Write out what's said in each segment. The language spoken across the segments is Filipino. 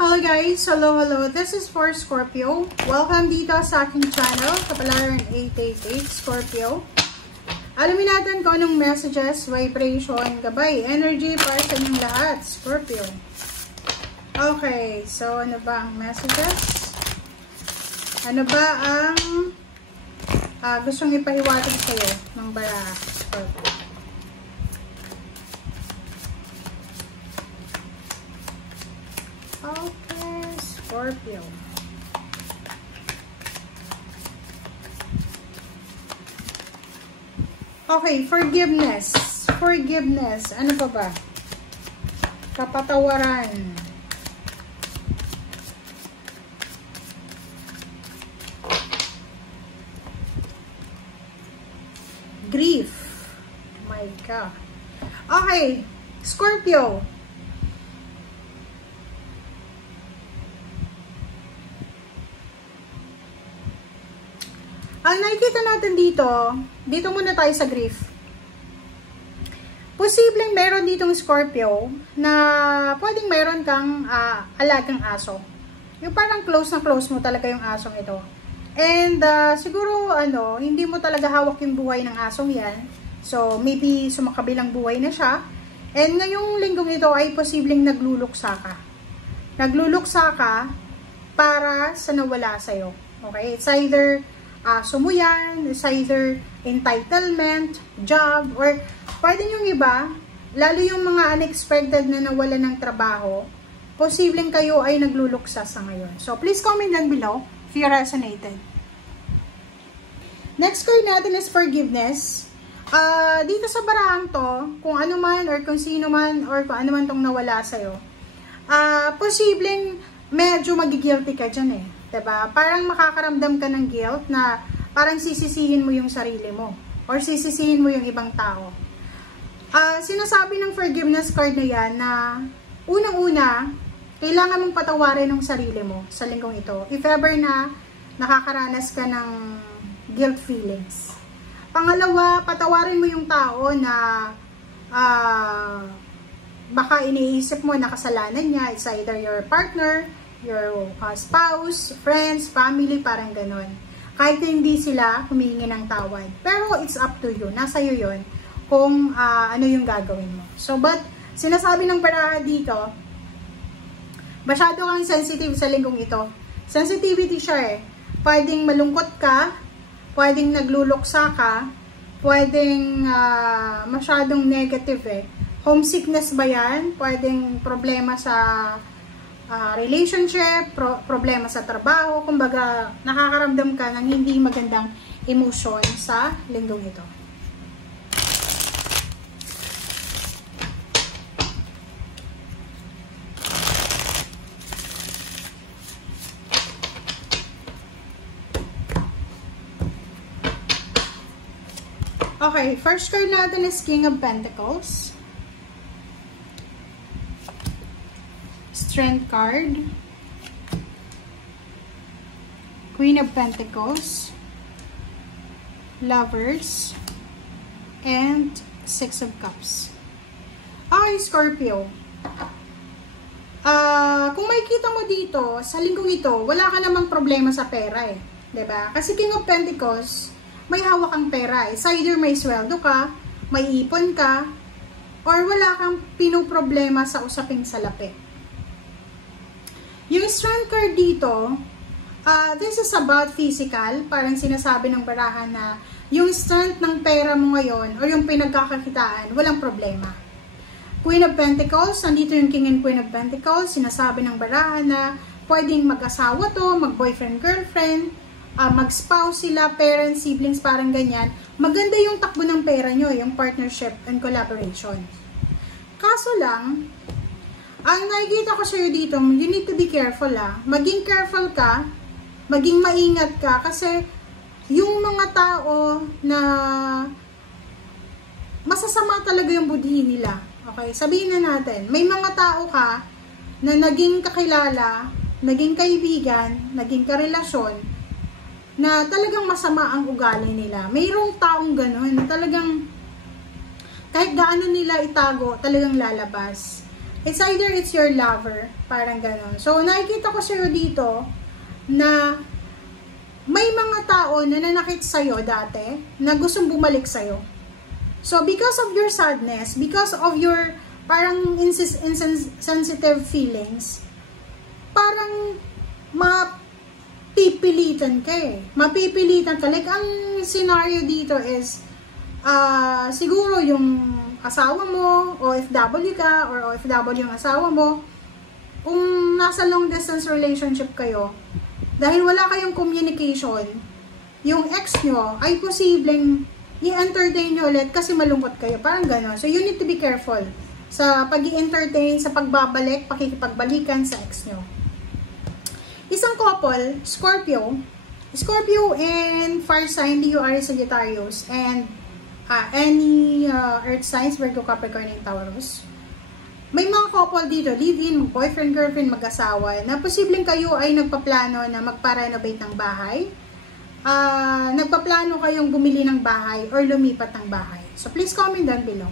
Hello guys! Hello! This is for Scorpio. Welcome dito sa aking channel, Kapalaran 888 Scorpio. Alamin natin kung anong messages, vibration, gabay, energy para sa inyong lahat, Scorpio. Okay, so ano ba ang messages? Ano ba ang gustong ipahiwatig sa'yo ng baraha, Scorpio? Okay, Scorpio. Okay, forgiveness. Forgiveness. Ano pa ba? Kapatawaran. Grief. Oh my God. Okay, Scorpio. Ang nakikita natin dito muna tayo sa grief. Posibleng meron ditong Scorpio na pwedeng meron kang alagang aso. Yung parang close na close mo talaga yung asong ito. And siguro hindi mo talaga hawak yung buhay ng asong yan. So maybe sumakabilang buhay na siya. And ngayong linggong ito ay posibleng nagluluksa ka. Nagluluksa ka para sa nawala sa'yo. Okay? It's either aso mo yan, it's either entitlement, job, or pwede yung iba, lalo yung mga unexpected na nawala ng trabaho, posibleng kayo ay nagluluksa sa ngayon. So, please comment down below if you resonated. Next card natin is forgiveness. Dito sa barahang to, kung ano man, or kung sino man, or kung ano man tong nawala sa'yo, posibleng medyo magigilty ka dyan eh. Diba? Parang makakaramdam ka ng guilt na parang sisisihin mo yung sarili mo or sisisihin mo yung ibang tao. Sinasabi ng forgiveness card na yan na unang-una, kailangan mong patawarin ng sarili mo sa linggong ito if ever na nakakaranas ka ng guilt feelings. Pangalawa, patawarin mo yung tao na baka iniisip mo na kasalanan niya. It's either your partner, your spouse, friends, family, parang ganon. Kahit hindi sila humihingi ng tawad. Pero it's up to you. Nasa iyo yun kung ano yung gagawin mo. So, but sinasabi ng baraha dito, masyado kang sensitive sa linggong ito. Sensitivity siya eh. Pwedeng malungkot ka, pwedeng nagluluksa ka, pwedeng masyadong negative eh. Homesickness ba yan? Pwedeng problema sa relationship, problema sa trabaho, kumbaga nakakaramdam ka ng hindi magandang emosyon sa linggong ito. Okay, first card natin is King of Pentacles. Strength card, Queen of Pentacles, Lovers, and Six of Cups. Okay, Scorpio. Kung makikita mo dito, sa linggong ito, wala ka namang problema sa pera eh. 'Di ba? Kasi King of Pentacles, may hawak kang pera. It's either may sweldo ka, may ipon ka, or wala kang pinoproblema sa usaping salapi. Yung strength card dito, this is about physical. Parang sinasabi ng baraha na yung strength ng pera mo ngayon o yung pinagkakakitaan, walang problema. Queen of Pentacles, nandito yung King and Queen of Pentacles. Sinasabi ng baraha na pwedeng mag-asawa to, mag-boyfriend, girlfriend, mag-spouse sila, parents, siblings, parang ganyan. Maganda yung takbo ng pera nyo, yung partnership and collaboration. Kaso lang, ang nakikita ko sa'yo dito, you need to be careful Maging careful ka, maging maingat ka, kasi yung mga tao na masasama talaga yung budhi nila. Okay, sabihin na natin, may mga tao ka na naging kakilala, naging kaibigan, naging karelasyon, na talagang masama ang ugali nila. Mayroong taong gano'n, talagang kahit gaano nila itago, talagang lalabas. It's either it's your lover, parang ganon. So, nakikita ko sa'yo dito na may mga tao na nanakit sa'yo dati na gustong bumalik sa'yo. So, because of your sadness, because of your parang insensitive feelings, parang mapipilitan ka eh. Mapipilitan ka. Like, ang scenario dito is, siguro yung asawa mo, OFW ka, or OFW yung asawa mo, kung nasa long distance relationship kayo, dahil wala kayong communication, yung ex nyo ay posibleng i-entertain nyo ulit kasi malungkot kayo. Parang gano'n. So, you need to be careful sa pag-i-entertain, sa pagbabalik, pakikipagbalikan sa ex nyo. Isang couple, Scorpio and fire sign, Leo, Aries, Sagittarius, and any earth signs, Virgo, Capricorn, and Taurus. May mga couple dito, live-in, boyfriend, girlfriend, mag-asawa, na posibleng kayo ay nagpaplano na magpa-renovate ng bahay. Nagpaplano kayong bumili ng bahay or lumipat ng bahay. So, please comment down below.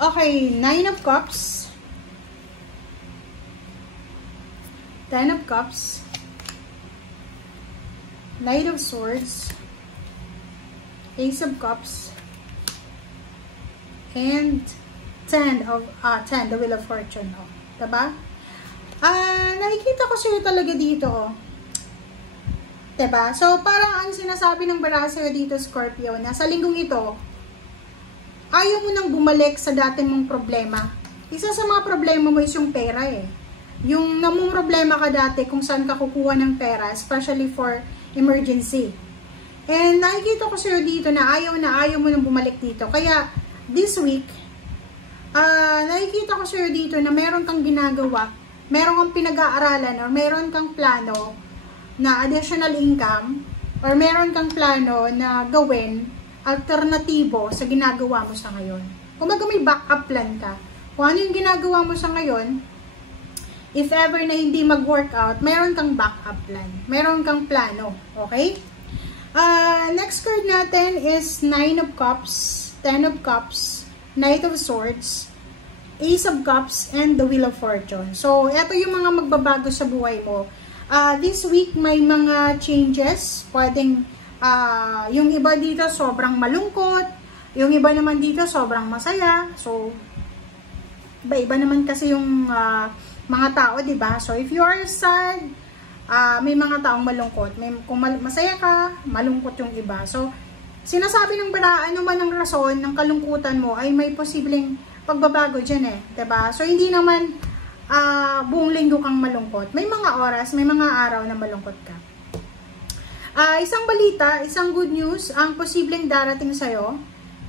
Okay, 9 of Cups. 10 of Cups. Knight of Swords. Ace of Cups. And 10, the Wheel of Fortune. Oh. Diba? Nakikita ko sa'yo talaga dito. Oh. Diba? So, parang ang sinasabi ng baraha sa'yo dito, Scorpio, na sa linggong ito, ayaw mo nang bumalik sa dati mong problema. Isa sa mga problema mo is yung pera eh. Yung namong problema ka dati kung saan ka kukuha ng pera, especially for emergency. And nakikita ko sa'yo dito na ayaw mo nang bumalik dito. Kaya, this week, nakikita ko sa'yo dito na meron kang ginagawa, meron kang pinag-aaralan, or meron kang plano na additional income, or meron kang plano na gawin alternatibo sa ginagawa mo sa ngayon. Kumbaga may backup plan ka. Kung ano yung ginagawa mo sa ngayon, if ever na hindi mag-workout, meron kang backup plan. Meron kang plano. Okay? Next card natin is 9 of Cups, 10 of Cups, Knight of Swords, Ace of Cups, and the Wheel of Fortune. So, eto yung mga magbabago sa buhay mo. This week, may mga changes. Pwedeng, yung iba dito sobrang malungkot, yung iba naman dito sobrang masaya. So, iba-iba naman kasi yung mga tao, diba? So, if you are sad, may mga taong malungkot. Kung masaya ka, malungkot yung iba. So, sinasabi ng bala, ano man ang rason ng kalungkutan mo, ay may posibleng pagbabago dyan eh. Diba? So, hindi naman buong linggo kang malungkot. May mga oras, may mga araw na malungkot ka. Isang balita, isang good news, ang posibleng darating sa'yo.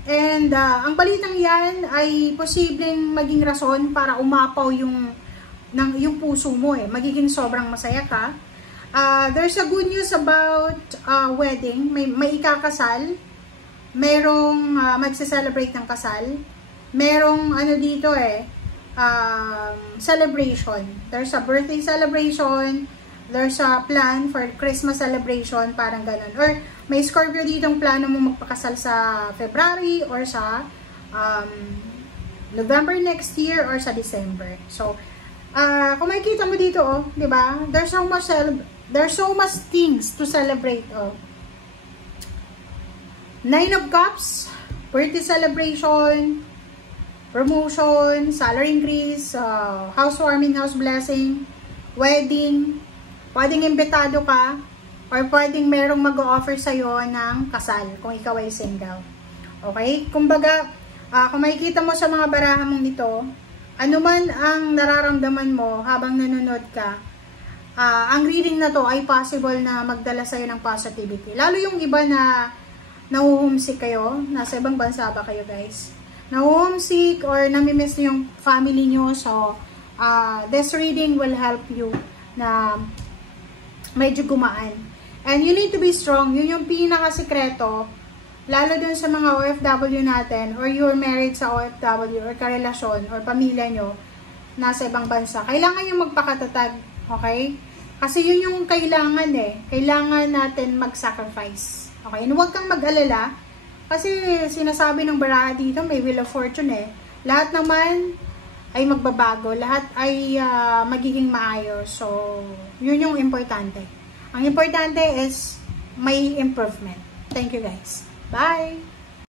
And ang balitang yan ay posibleng maging rason para umapaw yung puso mo eh. Magiging sobrang masaya ka. There's a good news about wedding. May ikakasal. Merong magse-celebrate ng kasal. Merong ano dito eh, celebration. There's a birthday celebration. There's a plan for Christmas celebration, parang ganun. Or may Scorpio ditong plano mo magpakasal sa February or sa November next year or sa December. So, kung makikita mo dito, oh, 'di ba? There's so much things to celebrate, oh. 9 of Cups, birthday celebration, promotion, salary increase, housewarming, house blessing, wedding. Pwedeng imbitado ka, or pwedeng merong mag-o-offer sa'yo ng kasal, kung ikaw ay single. Okay? Kumbaga, kung makikita mo sa mga baraha mong ito, ano man ang nararamdaman mo habang nanonood ka, ang reading na to ay possible na magdala sa'yo ng positivity. Lalo yung iba na nahuhumsik kayo, nasa ibang bansa ba kayo guys? Nahuhumsik or namimiss niyo yung family nyo, so this reading will help you na medyo gumaan. And you need to be strong. Yun yung pinakasikreto, lalo dun sa mga OFW natin, or you're married sa OFW, or karelasyon, or pamilya nyo, nasa ibang bansa. Kailangan yung magpakatatag, okay? Kasi yun yung kailangan eh. Kailangan natin mag-sacrifice. Okay? And huwag kang mag-alala, kasi sinasabi ng baraha dito, may Wheel of Fortune eh. lahat naman ay magbabago, lahat ay magiging maayos. So, yun yung importante. Ang importante is may improvement. Thank you guys. Bye!